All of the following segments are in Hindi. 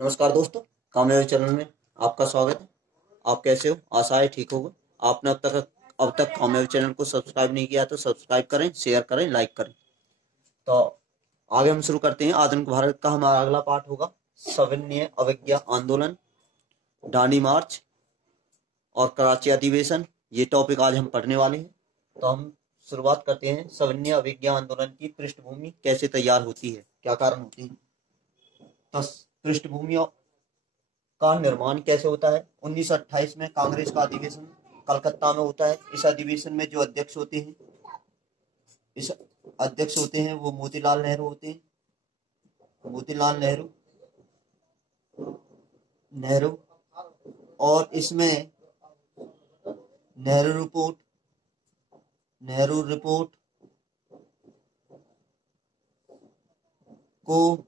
नमस्कार दोस्तों, कामयाबी चैनल में आपका स्वागत है। आप कैसे हो? आशा है ठीक होगा। आपने अब तक कामयाबी चैनल को सब्सक्राइब नहीं किया तो सब्सक्राइब करें, शेयर करें, लाइक करें। तो आगे हम शुरू करते हैं। आधुनिक भारत का हमारा अगला पाठ होगा सविनय अवज्ञा आंदोलन, दांडी मार्च और कराची अधिवेशन। ये टॉपिक आज हम पढ़ने वाले हैं। तो हम शुरुआत करते हैं। सविनय अवज्ञा आंदोलन की पृष्ठभूमि कैसे तैयार होती है, क्या कारण होते हैं। तो पृष्ठभूमि का निर्माण कैसे होता है। 1928 में कांग्रेस का अधिवेशन कलकत्ता में होता है। इस अधिवेशन में जो अध्यक्ष होते हैं वो मोतीलाल नेहरू होते हैं। मोतीलाल नेहरू और इसमें नेहरू रिपोर्ट को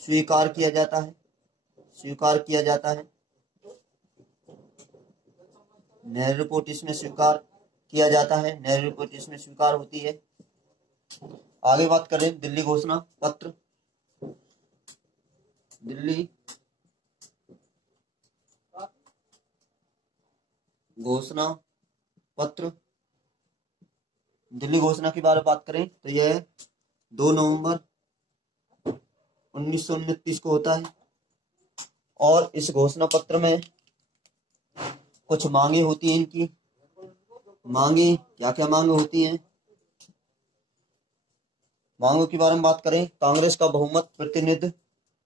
स्वीकार किया जाता है। नेहरू रिपोर्ट इसमें स्वीकार किया जाता है। नेहरू रिपोर्ट इसमें स्वीकार होती है। आगे बात करें दिल्ली घोषणा पत्र। दिल्ली घोषणा पत्र, दिल्ली घोषणा के बारे में बात करें तो यह 2 नवंबर 1929 को होता है। और इस घोषणा पत्र में कुछ मांगे होती हैं। इनकी मांगे क्या क्या मांगे होती हैं। मांगों के बारे में बात करें, कांग्रेस का बहुमत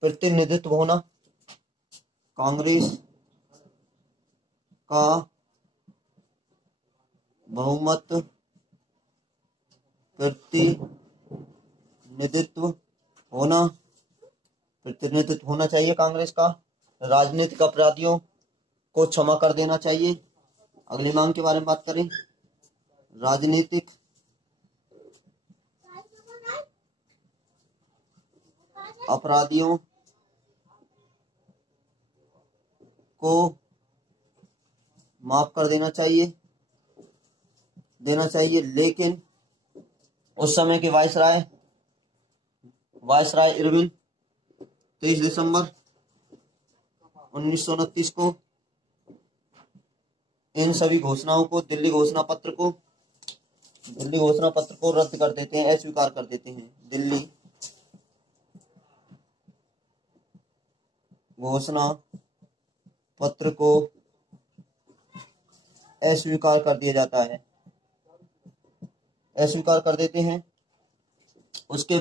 प्रतिनिधित्व होना। कांग्रेस का बहुमत प्रतिनिधित्व होना चाहिए कांग्रेस का। राजनीतिक अपराधियों को क्षमा कर देना चाहिए। अगली मांग के बारे में बात करें, राजनीतिक अपराधियों को माफ कर देना चाहिए लेकिन उस समय के वायसराय इरविन 23 दिसंबर 1929 को इन सभी घोषणाओं को दिल्ली घोषणा पत्र को रद्द कर देते हैं, अस्वीकार कर देते हैं। दिल्ली घोषणा पत्र को अस्वीकार कर दिया जाता है, अस्वीकार कर देते हैं। उसके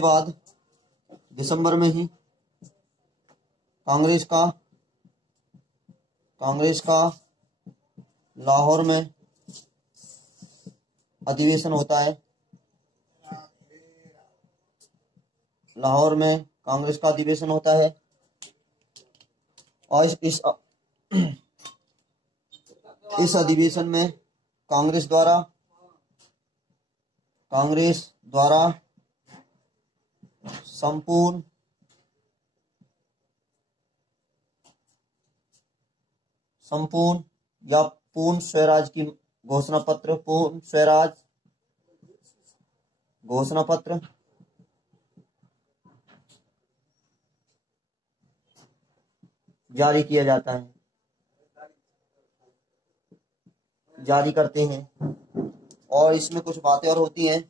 बाद दिसंबर में ही कांग्रेस का लाहौर में अधिवेशन होता है। लाहौर में कांग्रेस का अधिवेशन होता है और इस अधिवेशन में कांग्रेस द्वारा संपूर्ण या पूर्ण स्वराज की घोषणा पत्र जारी किया जाता है, जारी करते हैं। और इसमें कुछ बातें और होती हैं।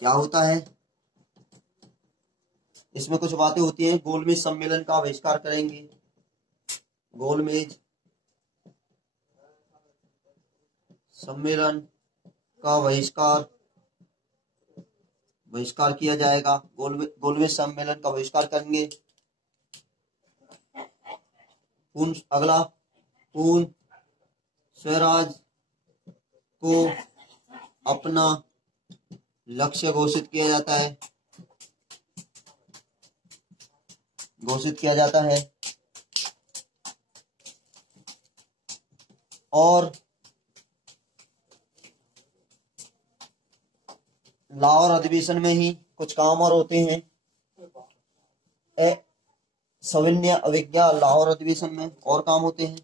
क्या होता है इसमें? कुछ बातें होती हैं। गोलमेज सम्मेलन का बहिष्कार करेंगे। गोलमेज सम्मेलन का बहिष्कार किया जाएगा। गोलमेज सम्मेलन का बहिष्कार करेंगे। पूर्ण स्वराज को अपना लक्ष्य घोषित किया जाता है और लाहौर अधिवेशन में ही कुछ काम और होते हैं। सविनय अवज्ञा लाहौर अधिवेशन में और काम होते हैं।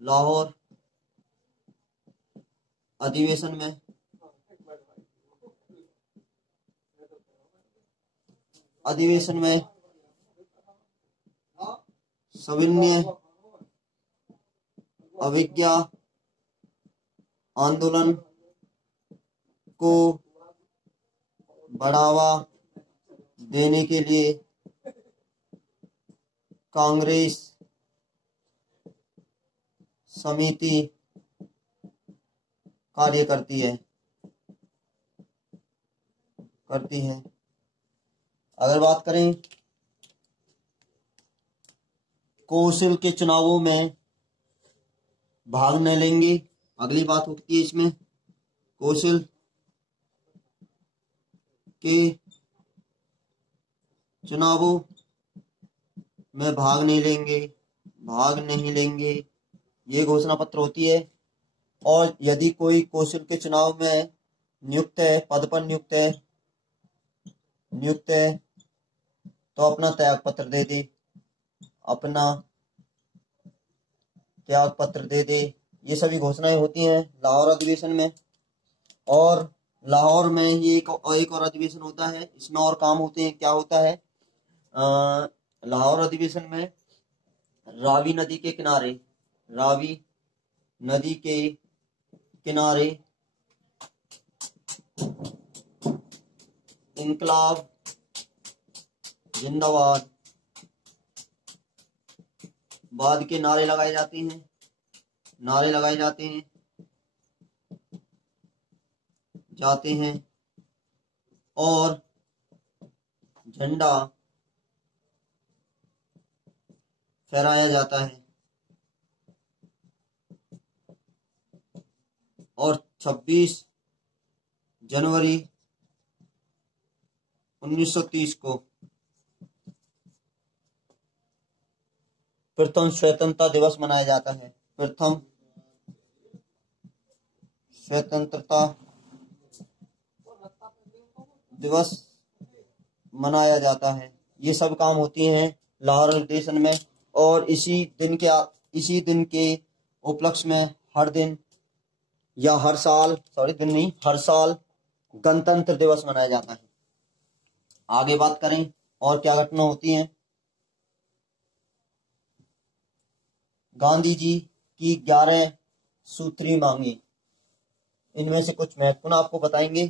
लाहौर अधिवेशन में अधिवेशन में सविनय अवज्ञा आंदोलन को बढ़ावा देने के लिए कांग्रेस समिति कार्य करती है। अगर बात करें कौशल के चुनावों में भाग न लेंगे, अगली बात होती है इसमें कौशल के चुनावों में भाग नहीं लेंगे ये घोषणा पत्र होती है। और यदि कोई कौशल के चुनाव में नियुक्त है, पद पर नियुक्त है तो अपना त्याग पत्र दे दे। ये सभी घोषणाएं होती हैं लाहौर अधिवेशन में। और लाहौर में ही एक और अधिवेशन होता है, इसमें और काम होते हैं। क्या होता है लाहौर अधिवेशन में रावी नदी के किनारे इंकलाब जिंदाबाद बाद के नारे लगाए जाते हैं और झंडा फहराया जाता है। और 26 जनवरी 1930 को प्रथम स्वतंत्रता दिवस मनाया जाता है। प्रथम स्वतंत्रता दिवस मनाया जाता है। ये सब काम होती हैं लाहौर अधिवेशन में। और इसी दिन के उपलक्ष्य में हर साल गणतंत्र दिवस मनाया जाता है। आगे बात करें और क्या घटना होती हैं। गांधी जी की 11 सूत्री मांगे, इनमें से कुछ महत्वपूर्ण आपको बताएंगे।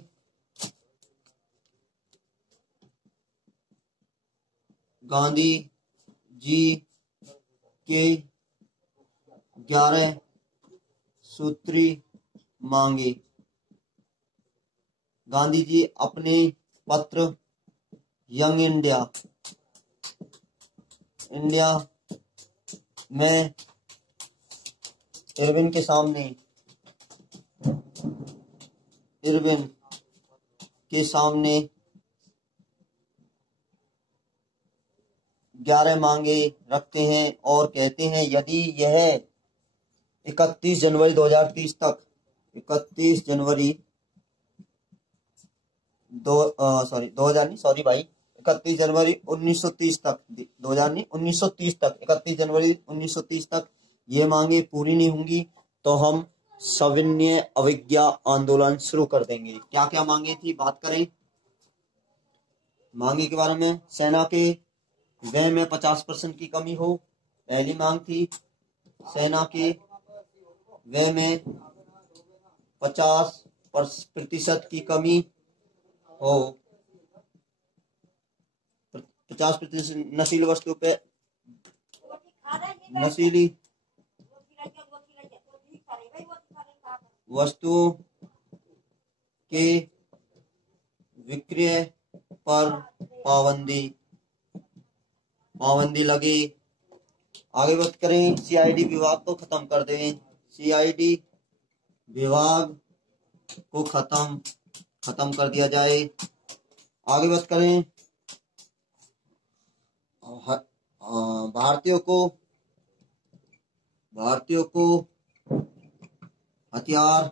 गांधी जी के 11 सूत्री मांगे। गांधी जी अपने पत्र यंग इंडिया में इरविन के सामने 11 मांगे रखते हैं और कहते हैं यदि यह 31 जनवरी 2030 तक 31 जनवरी 1930 तक 1930 तक 31 जनवरी 1930 तक ये मांगे पूरी नहीं होंगी तो हम सविनय अवज्ञा आंदोलन शुरू कर देंगे। क्या क्या मांगे थी बात करें मांगे के बारे में। सेना के व्यय में 50% की कमी हो, पहली मांग थी। सेना के व्यय में 50% की कमी हो, 50% नशीली वस्तुओं के विक्रय पर पाबंदी लगे। आगे बात करें सीआईडी विभाग को खत्म कर दें। सीआईडी विभाग को खत्म कर दिया जाए। आगे बात करें भारतीयों को हथियार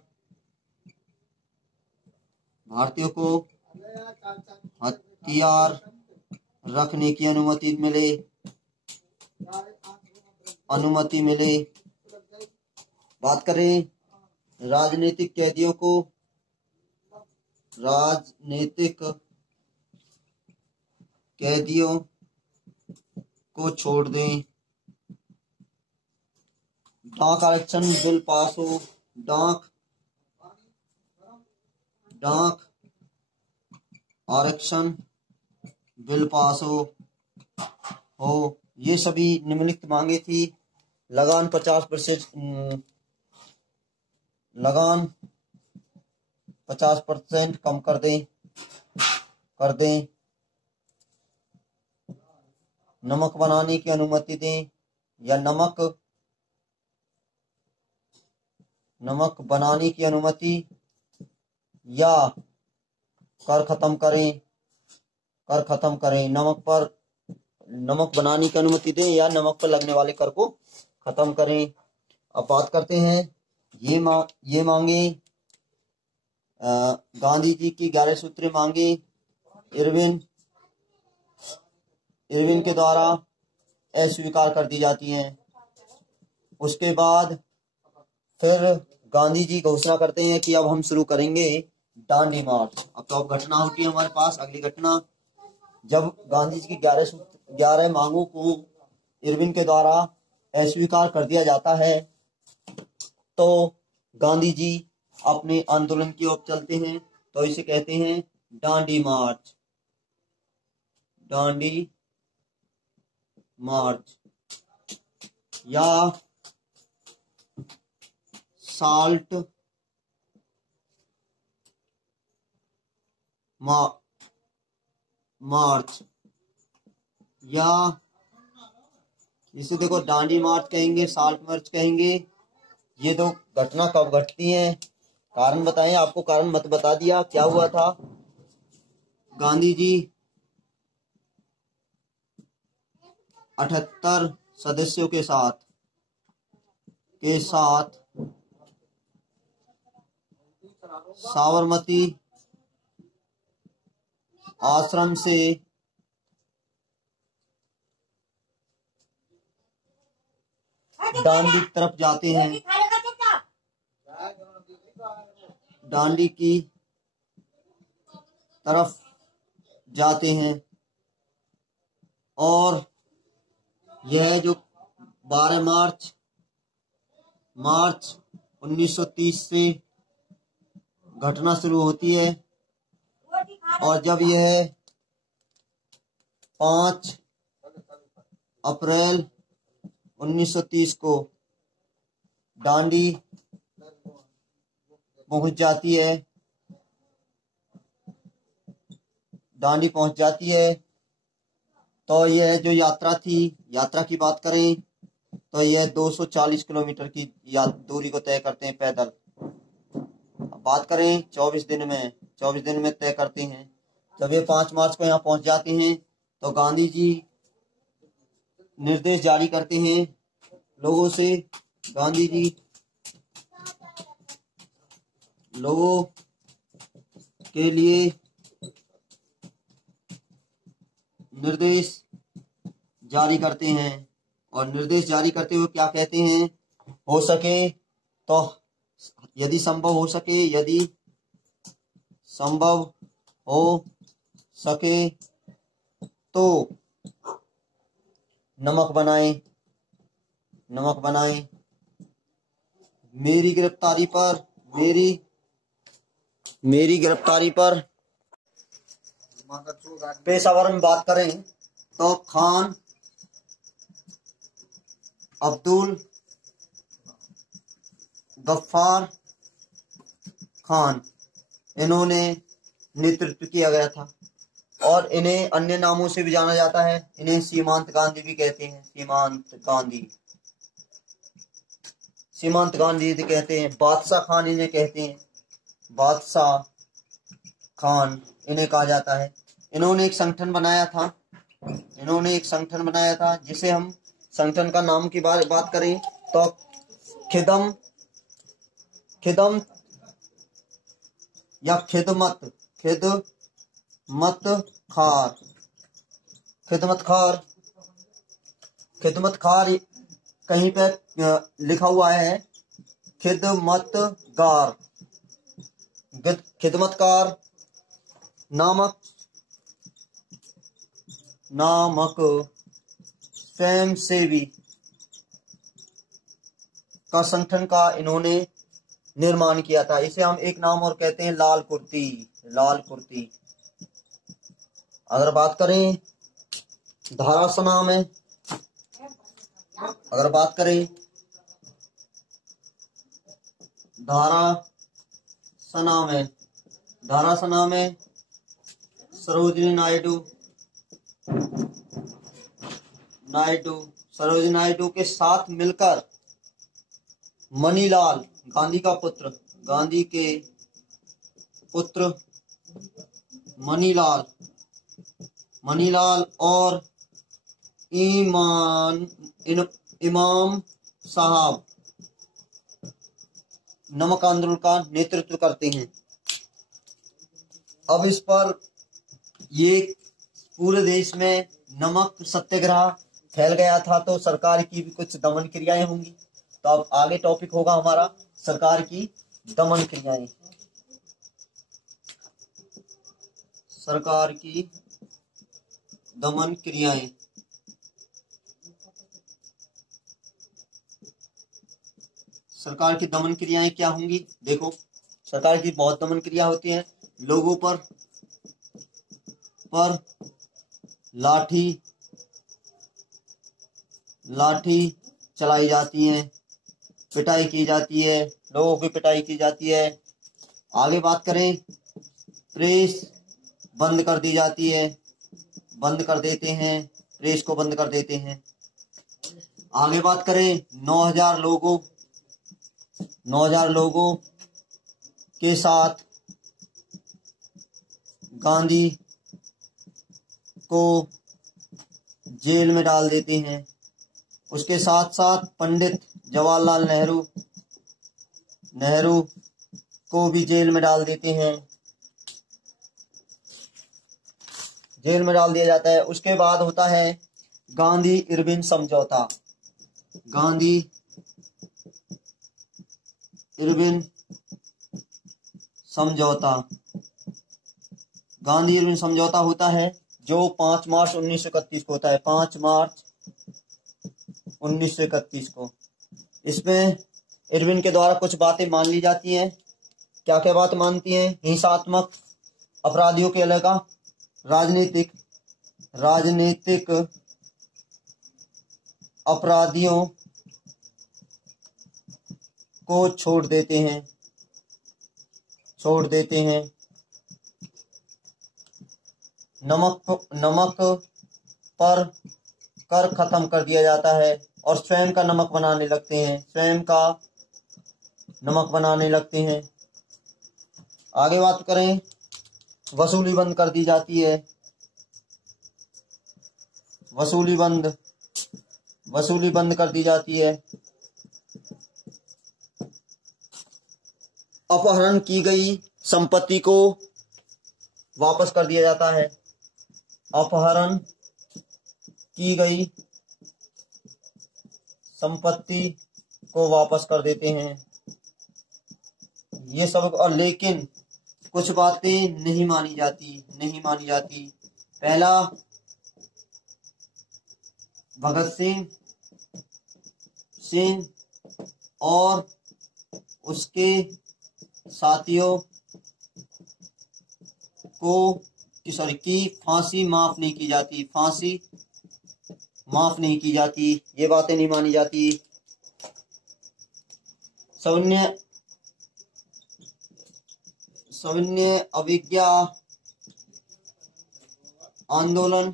रखने की अनुमति मिले। बात करें राजनीतिक कैदियों कैदियों को छोड़ दें, डाक आरक्षण बिल पास हो, डाक आरक्षण बिल पास हो। ये सभी निम्नलिखित मांगे थी। लगान 50% कम कर दें। नमक बनाने की अनुमति दें, या नमक बनाने की अनुमति, या कर खत्म करें। नमक बनाने की अनुमति दें या नमक पर लगने वाले कर को खत्म करें। अब बात करते हैं ये मांगे गांधी जी की 11 सूत्री मांगे इरविन के द्वारा अस्वीकार कर दी जाती हैं। उसके बाद फिर गांधी जी घोषणा करते हैं कि अब हम शुरू करेंगे दांडी मार्च। अब तो घटना होती है हमारे पास। अगली घटना, जब गांधी जी की 11 मांगों को इरविन के द्वारा अस्वीकार कर दिया जाता है, तो गांधी जी अपने आंदोलन की ओर चलते हैं। तो इसे कहते हैं दांडी मार्च या साल्ट मार्च, या इसे देखो दांडी मार्च कहेंगे, साल्ट मार्च कहेंगे। ये दो घटना कब घटती हैं, कारण बताएं। आपको कारण मत बता दिया। क्या हुआ था, गांधी जी 78 सदस्यों के साथ साबरमती आश्रम से दांडी की तरफ जाते हैं। दांडी की तरफ जाते हैं और यह जो 12 मार्च 1930 से घटना शुरू होती है, और जब यह 5 अप्रैल 1930 को दांडी पहुंच जाती है, तो यह जो यात्रा की बात करें तो यह 240 किलोमीटर की दूरी को तय करते हैं पैदल। बात करें 24 दिन में तय करते हैं। जब ये 5 मार्च को यहाँ पहुंच जाते हैं, तो गांधी जी निर्देश जारी करते हैं लोगों से। गांधी जी लोगों के लिए निर्देश जारी करते हैं, और निर्देश जारी करते हुए क्या कहते हैं, हो सके तो यदि संभव हो सके तो नमक बनाएं। मेरी गिरफ्तारी पर पेशावर में बात करें तो खान अब्दुल गफ्फार खान, इन्होंने नेतृत्व किया गया था, और इन्हें अन्य नामों से भी जाना जाता है। इन्हें सीमांत गांधी भी कहते हैं। सीमांत गांधी कहते हैं। बादशाह खान इन्हें कहते हैं। बादशाह खान इन्हें कहा जाता है। इन्होंने एक संगठन बनाया था जिसे हम संगठन का नाम की बात करें तो खिदमत या खिदमत खार कहीं पे लिखा हुआ है खिदमतकार नामक नामक स्वयंसेवी का संगठन का इन्होंने निर्माण किया था। इसे हम एक नाम और कहते हैं लाल कुर्ती। लाल कुर्ती। अगर बात करें धारासना में, अगर बात करें धारासना में सरोजिनी नायडू के साथ मिलकर मनीलाल, गांधी के पुत्र मनीलाल और इमाम साहब नमक आंदोलन का नेतृत्व करते हैं। अब इस पर ये पूरे देश में नमक सत्याग्रह फैल गया था, तो सरकार की भी कुछ दमन क्रियाएं होंगी। तो अब आगे टॉपिक होगा हमारा सरकार की दमन क्रियाएं। सरकार की दमन क्रियाएं। सरकार की दमन क्रियाएं क्या होंगी? देखो, सरकार की बहुत दमन क्रिया होती है। लोगों पर लाठी चलाई जाती है, पिटाई की जाती है, लोगों की पिटाई की जाती है। आगे बात करें, प्रेस बंद कर दी जाती है, बंद कर देते हैं, प्रेस को बंद कर देते हैं। आगे बात करें 9,000 लोगों के साथ गांधी को जेल में डाल देते हैं। उसके साथ साथ पंडित जवाहरलाल नेहरू को भी जेल में डाल देते हैं, जेल में डाल दिया जाता है। उसके बाद होता है गांधी इरविन समझौता। गांधी इरविन समझौता होता है जो 5 मार्च 1931 को होता है। 5 मार्च 1931 को। इसमें इरविन के द्वारा कुछ बातें मान ली जाती हैं। क्या क्या बात मानती हैं? हिंसात्मक अपराधियों के अलावा राजनीतिक अपराधियों को छोड़ देते हैं। नमक पर कर खत्म कर दिया जाता है और स्वयं का नमक बनाने लगते हैं। आगे बात करें, वसूली बंद कर दी जाती है। वसूली बंद कर दी जाती है। अपहरण की गई संपत्ति को वापस कर दिया जाता है। अपहरण की गई संपत्ति को वापस कर देते हैं। ये सब। और लेकिन कुछ बातें नहीं मानी जाती। पहला, भगत सिंह और उसके साथियों की फांसी माफ नहीं की जाती। ये बातें नहीं मानी जाती। सविनय अवज्ञा आंदोलन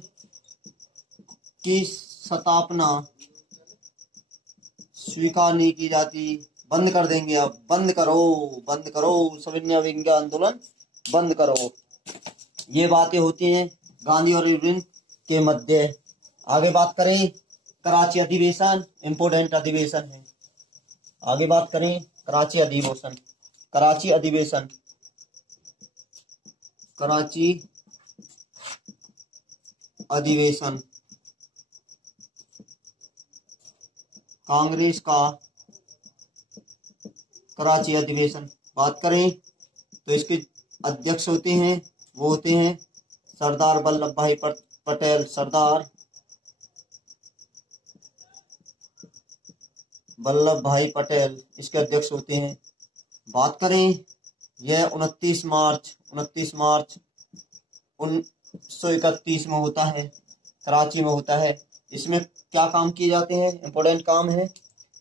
की स्थापना स्वीकार नहीं की जाती। बंद कर देंगे, अब बंद करो सविनय अवज्ञा आंदोलन बंद करो। ये बातें होती हैं गांधी और इरविन के मध्य। आगे बात करें, कराची अधिवेशन इम्पोर्टेंट अधिवेशन है। आगे बात करें कराची अधिवेशन कांग्रेस का कराची अधिवेशन बात करें तो इसके अध्यक्ष होते हैं सरदार वल्लभ भाई पटेल, सरदार वल्लभ भाई पटेल इसके अध्यक्ष होते हैं। बात करें यह 29 मार्च 1931 में होता है, कराची में होता है। इसमें क्या काम किए जाते हैं, इंपॉर्टेंट काम है।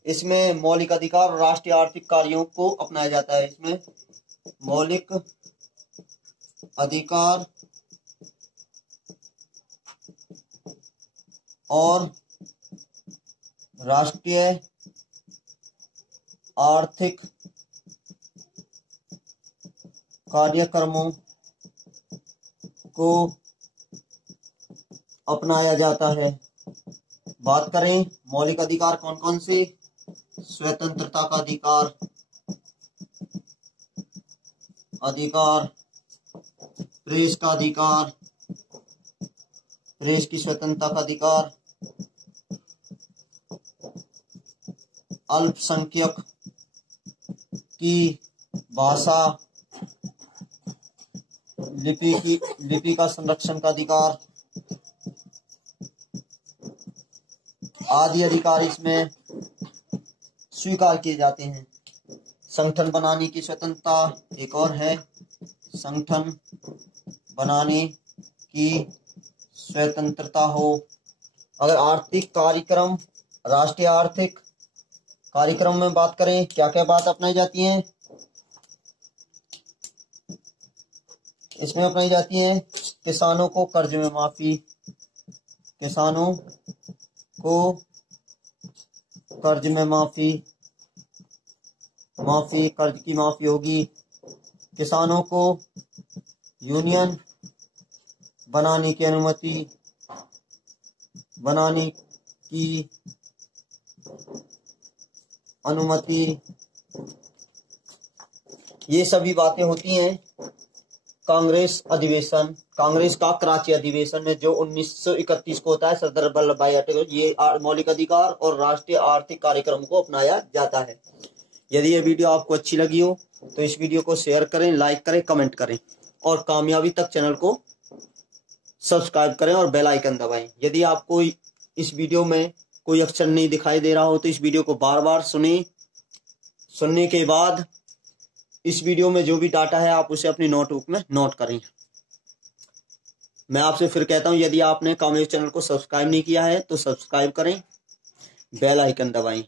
इसमें मौलिक अधिकार और राष्ट्रीय आर्थिक कार्यों को अपनाया जाता है। इसमें मौलिक अधिकार और राष्ट्रीय आर्थिक कार्यक्रमों को अपनाया जाता है। बात करें मौलिक अधिकार कौन कौन से, स्वतंत्रता का अधिकार, प्रेस का अधिकार, प्रेस की स्वतंत्रता का अधिकार, अल्पसंख्यक की भाषा लिपि का संरक्षण का अधिकार आदि अधिकार इसमें स्वीकार किए जाते हैं। संगठन बनाने की स्वतंत्रता एक और है, संगठन बनाने की स्वतंत्रता हो। अगर आर्थिक कार्यक्रम, राष्ट्रीय आर्थिक कार्यक्रम में बात करें, क्या क्या बात अपनाई जाती है, इसमें अपनाई जाती है किसानों को कर्ज में माफी, किसानों को कर्ज में माफी, कर्ज की माफी होगी। किसानों को यूनियन बनाने की अनुमति, ये सभी बातें होती हैं कांग्रेस का कराची अधिवेशन में जो 1931 को होता है, सरदार वल्लभ भाई पटेल, ये मौलिक अधिकार और राष्ट्रीय आर्थिक कार्यक्रम को अपनाया जाता है। यदि ये वीडियो आपको अच्छी लगी हो तो इस वीडियो को शेयर करें, लाइक करें, कमेंट करें और कामयाबी तक चैनल को सब्सक्राइब करें और बेल आइकन दबाएं। यदि आपको इस वीडियो में कोई अक्षर नहीं दिखाई दे रहा हो तो इस वीडियो को बार बार सुनने के बाद इस वीडियो में जो भी डाटा है आप उसे अपनी नोटबुक में नोट करें। मैं आपसे फिर कहता हूं, यदि आपने कामयाब चैनल को सब्सक्राइब नहीं किया है तो सब्सक्राइब करें, बेल आइकन दबाएं।